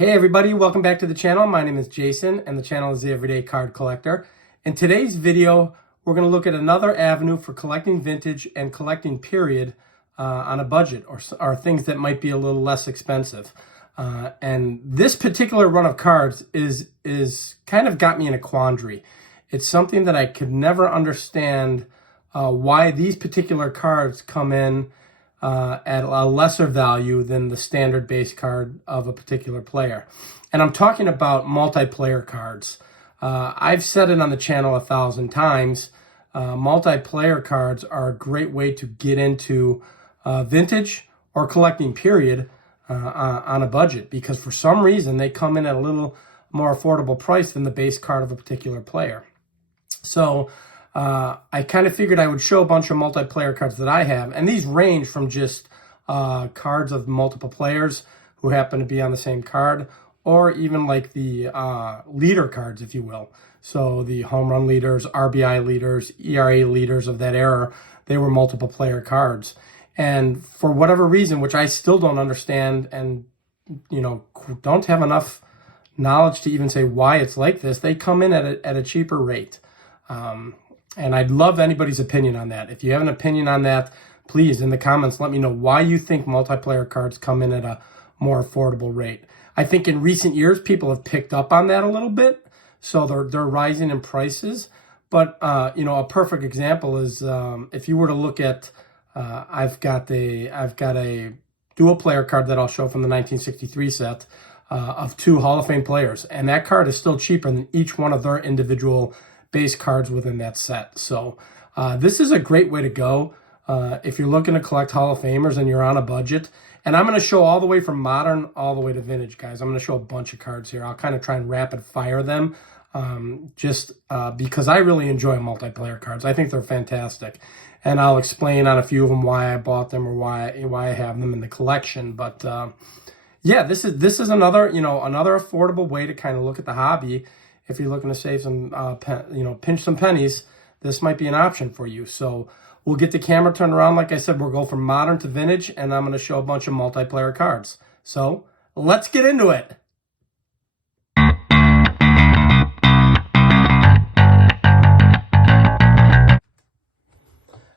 Hey everybody, welcome back to the channel. My name is Jason and the channel is The Everyday Card Collector. In today's video, we're going to look at another avenue for collecting vintage and collecting period on a budget or things that might be a little less expensive. And this particular run of cards is kind of got me in a quandary. It's something that I could never understand why these particular cards come in at a lesser value than the standard base card of a particular player. And I'm talking about multiplayer cards. I've said it on the channel 1,000 times. Multiplayer cards are a great way to get into vintage or collecting period on a budget, because for some reason they come in at a little more affordable price than the base card of a particular player. So I kind of figured I would show a bunch of multiplayer cards that I have, and these range from just cards of multiple players who happen to be on the same card, or even like the leader cards, if you will. So the home run leaders, RBI leaders, ERA leaders of that era, they were multiple player cards. And for whatever reason, which I still don't understand and, don't have enough knowledge to even say why it's like this, they come in at a cheaper rate. And I'd love anybody's opinion on that. If you have an opinion on that, please, in the comments, let me know why you think multiplayer cards come in at a more affordable rate. I think in recent years, people have picked up on that a little bit, so they're rising in prices. But, a perfect example is if you were to look at, I've got a dual player card that I'll show from the 1963 set of 2 Hall of Fame players. And that card is still cheaper than each one of their individual base cards within that set. So this is a great way to go if you're looking to collect Hall of Famers and you're on a budget. And I'm going to show all the way from modern all the way to vintage, guys. I'm going to show a bunch of cards here. I'll kind of try and rapid fire them because I really enjoy multiplayer cards. I think they're fantastic. And I'll explain on a few of them why I bought them or why I have them in the collection. But yeah, this is another another affordable way to kind of look at the hobby. If you're looking to save some, pinch some pennies, this might be an option for you. So we'll get the camera turned around. Like I said, we'll go from modern to vintage, and I'm going to show a bunch of multiplayer cards. So let's get into it.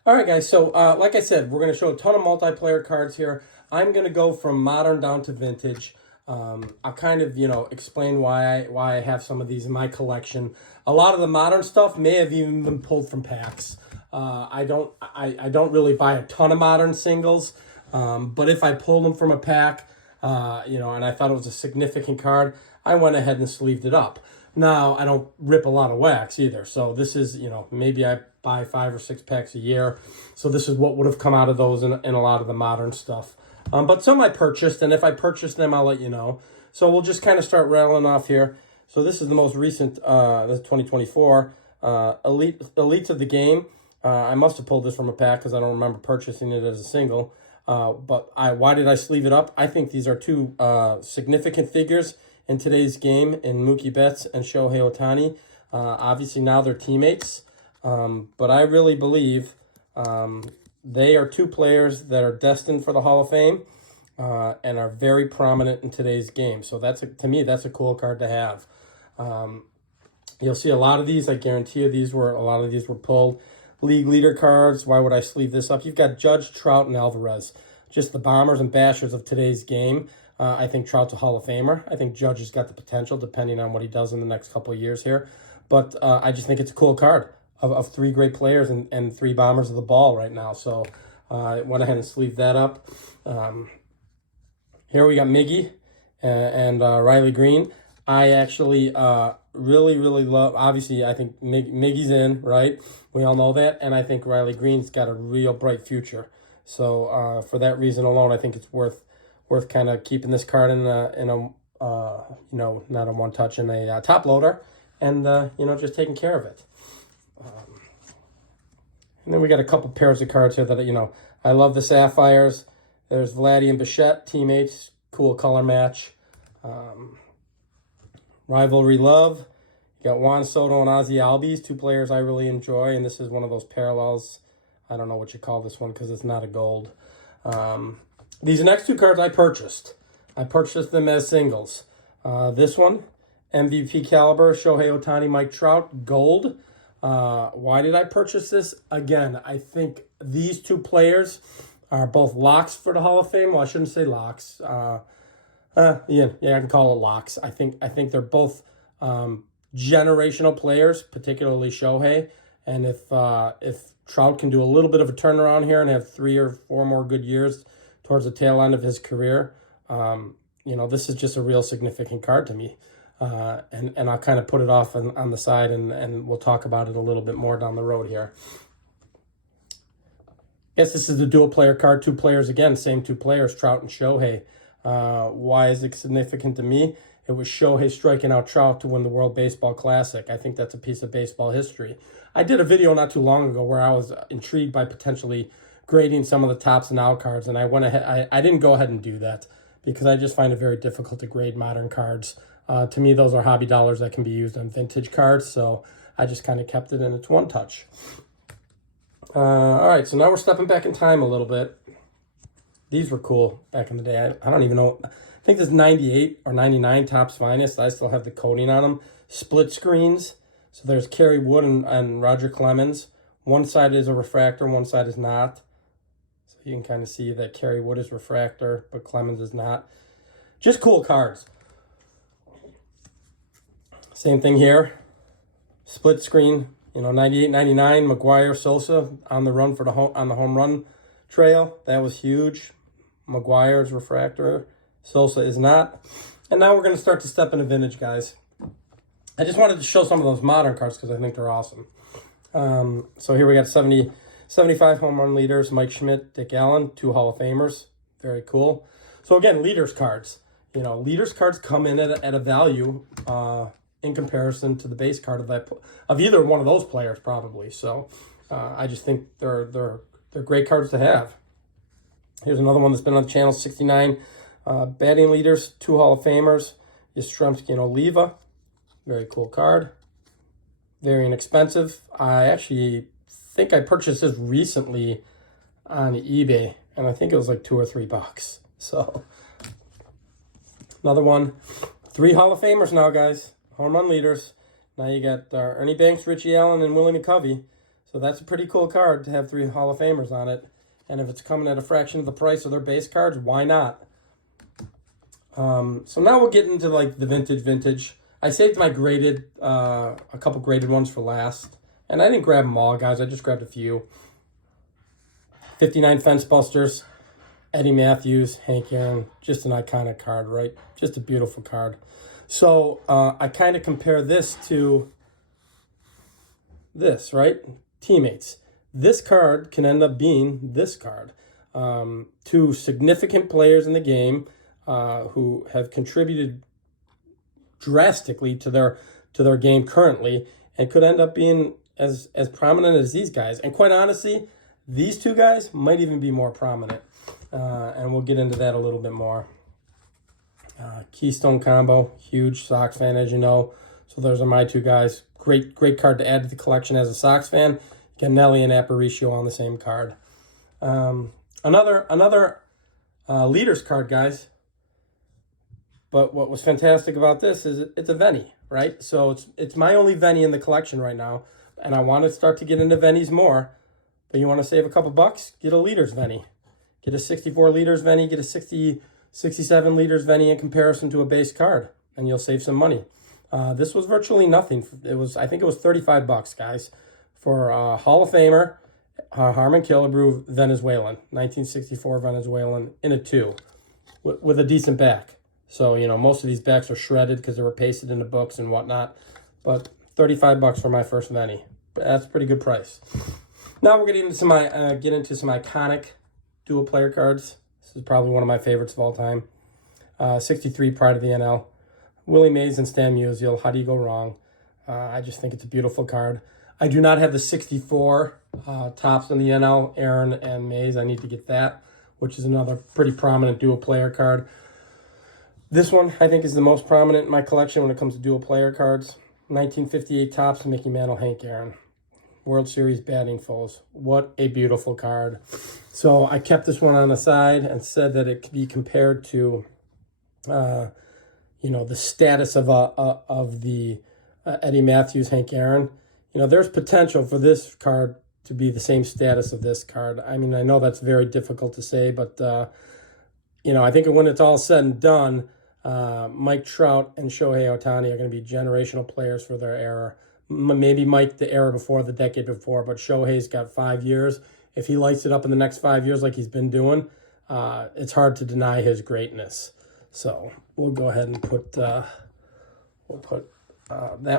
All right, guys. So like I said, we're going to show a ton of multiplayer cards here. I'm going to go from modern down to vintage. I'll kind of, explain why I have some of these in my collection. A lot of the modern stuff may have even been pulled from packs. I don't really buy a ton of modern singles, but if I pulled them from a pack, and I thought it was a significant card, I went ahead and sleeved it up. Now, I don't rip a lot of wax either. So this is, maybe I buy 5 or 6 packs a year. So this is what would have come out of those in a lot of the modern stuff. But some I purchased, and if I purchase them, I'll let you know. So we'll just kind of start rattling off here. So this is the most recent, this 2024, Elites of the Game. I must have pulled this from a pack because I don't remember purchasing it as a single. But why did I sleeve it up? I think these are 2 significant figures in today's game in Mookie Betts and Shohei Ohtani. Obviously now they're teammates, but I really believe they are 2 players that are destined for the Hall of Fame and are very prominent in today's game. So to me, that's a cool card to have. You'll see a lot of these. I guarantee you a lot of these were pulled. League leader cards. Why would I sleeve this up? You've got Judge, Trout, and Alvarez. Just the bombers and bashers of today's game. I think Trout's a Hall of Famer. I think Judge has got the potential, depending on what he does in the next couple of years here. But I just think it's a cool card of 3 great players and 3 bombers of the ball right now. So I went ahead and sleeved that up. Here we got Miggy and Riley Green. I actually really, really love, obviously, I think Miggy's in, right? We all know that. And I think Riley Green's got a real bright future. So for that reason alone, I think it's worth kind of keeping this card in a not a one touch, in a top loader, and just taking care of it. And then we got a couple pairs of cards here that I love the Sapphires. There's Vladdy and Bichette, teammates, cool color match. Rivalry Love. You got Juan Soto and Ozzie Albies, 2 players I really enjoy, and this is one of those parallels. I don't know what you call this one because it's not a gold. These next 2 cards I purchased. I purchased them as singles. This one, MVP caliber, Shohei Ohtani, Mike Trout, gold. Why did I purchase this? Again, I think these two players are both locks for the Hall of Fame. Well, I shouldn't say locks. Yeah, I can call it locks. I think they're both generational players, particularly Shohei. And if Trout can do a little bit of a turnaround here and have 3 or 4 more good years towards the tail end of his career, this is just a real significant card to me. And I'll kind of put it off on the side, and we'll talk about it a little bit more down the road here. Guess this is the dual player card, 2 players again, same 2 players, Trout and Shohei. Why is it significant to me? It was Shohei striking out Trout to win the World Baseball Classic. I think that's a piece of baseball history. I did a video not too long ago where I was intrigued by potentially grading some of the tops and out cards, and I went ahead. I didn't go ahead and do that because I just find it very difficult to grade modern cards. To me, those are hobby dollars that can be used on vintage cards, so I just kind of kept it in its one touch. All right, so now we're stepping back in time a little bit. These were cool back in the day. I don't even know. I think this is 98 or 99 Topps Finest. I still have the coating on them. Split screens. So there's Kerry Wood and Roger Clemens. One side is a refractor, one side is not. So you can kind of see that Kerry Wood is refractor, but Clemens is not. Just cool cards. Same thing here. Split screen. 98, 99, McGwire, Sosa on the run for on the home run trail. That was huge. McGwire's refractor. Sosa is not. And now we're going to start to step into vintage, guys. I just wanted to show some of those modern cards because I think they're awesome. So here we got 75 home run leaders, Mike Schmidt, Dick Allen, 2 Hall of Famers. Very cool. So again, leaders cards. Leaders cards come in at a value in comparison to the base card of either one of those players, probably. So I just think they're great cards to have. Here's another one that's been on the channel, 69 batting leaders, 2 Hall of Famers, Yastrzemski and Oliva. Very cool card. Very inexpensive. I actually think I purchased this recently on eBay, and I think it was like $2 or $3. So another one. 3 Hall of Famers now, guys. Home run leaders. Now you got Ernie Banks, Richie Allen, and Willie McCovey. So that's a pretty cool card to have 3 Hall of Famers on it. And if it's coming at a fraction of the price of their base cards, why not? So now we'll get into like the vintage. I saved my graded, a couple graded ones for last. And I didn't grab them all, guys. I just grabbed a few. 59 Fence Busters, Eddie Matthews, Hank Aaron. Just an iconic card, right? Just a beautiful card. So I kind of compare this to this, right? Teammates. This card can end up being this card. 2 significant players in the game who have contributed drastically to their game currently, and could end up being as prominent as these guys. And quite honestly, these 2 guys might even be more prominent. And we'll get into that a little bit more. Keystone combo, huge Sox fan, as you know. So those are my 2 guys. Great card to add to the collection as a Sox fan. You got Nelly and Aparicio on the same card. Another leaders card, guys. But what was fantastic about this is it's a Venny, right? So it's my only Venny in the collection right now, and I want to start to get into Vennies more. But you want to save a couple bucks? Get a leaders Venny. Get a 64 liters Venny, get a 67 liters Venny in comparison to a base card, and you'll save some money. This was virtually nothing. I think it was $35, guys, for Hall of Famer Harmon Killebrew, Venezuelan, 1964 Venezuelan in a 2 with a decent back. So, most of these backs are shredded because they were pasted into books and whatnot. But $35 for my first Venny. That's a pretty good price. Now we're getting into some iconic dual player cards. This is probably one of my favorites of all time. 63 Pride of the NL. Willie Mays and Stan Musial. How do you go wrong? I just think it's a beautiful card. I do not have the 64 tops in the NL, Aaron and Mays. I need to get that, which is another pretty prominent dual player card. This one, I think, is the most prominent in my collection when it comes to dual player cards. 1958 tops, Mickey Mantle, Hank Aaron. World Series batting foes. What a beautiful card. So I kept this one on the side and said that it could be compared to, the status of the Eddie Matthews, Hank Aaron. There's potential for this card to be the same status of this card. I mean, I know that's very difficult to say, but I think when it's all said and done, Mike Trout and Shohei Ohtani are going to be generational players for their era. Maybe Mike the era before, the decade before, but Shohei's got 5 years. If he lights it up in the next 5 years like he's been doing, it's hard to deny his greatness. So we'll go ahead and put that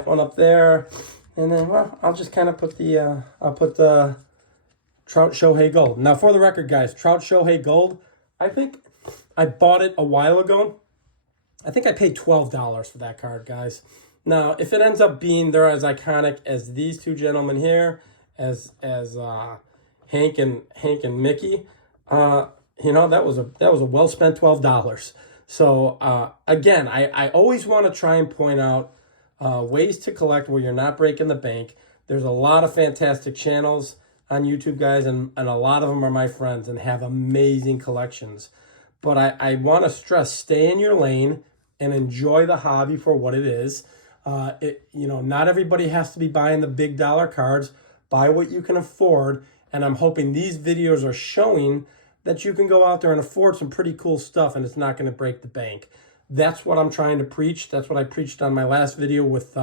one up there, and then I'll just kind of put the Trout Shohei Gold. Now for the record, guys, Trout Shohei Gold, I think I bought it a while ago. I think I paid $12 for that card, guys. Now, if it ends up being they're as iconic as these two gentlemen here, as Hank and Mickey, that was a well spent $12. So again, I always want to try and point out ways to collect where you're not breaking the bank. There's a lot of fantastic channels on YouTube, guys, and a lot of them are my friends and have amazing collections. But I want to stress, stay in your lane and enjoy the hobby for what it is. Not everybody has to be buying the big dollar cards. Buy what you can afford. And I'm hoping these videos are showing that you can go out there and afford some pretty cool stuff and it's not going to break the bank. That's what I'm trying to preach. That's what I preached on my last video with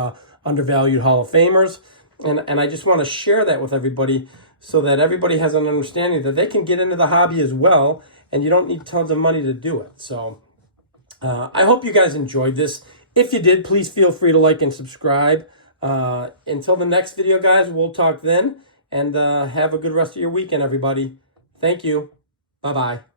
Undervalued Hall of Famers. And I just want to share that with everybody so that everybody has an understanding that they can get into the hobby as well, and you don't need tons of money to do it. So I hope you guys enjoyed this. If you did, please feel free to like and subscribe. Until the next video, guys, we'll talk then. And have a good rest of your weekend, everybody. Thank you. Bye-bye.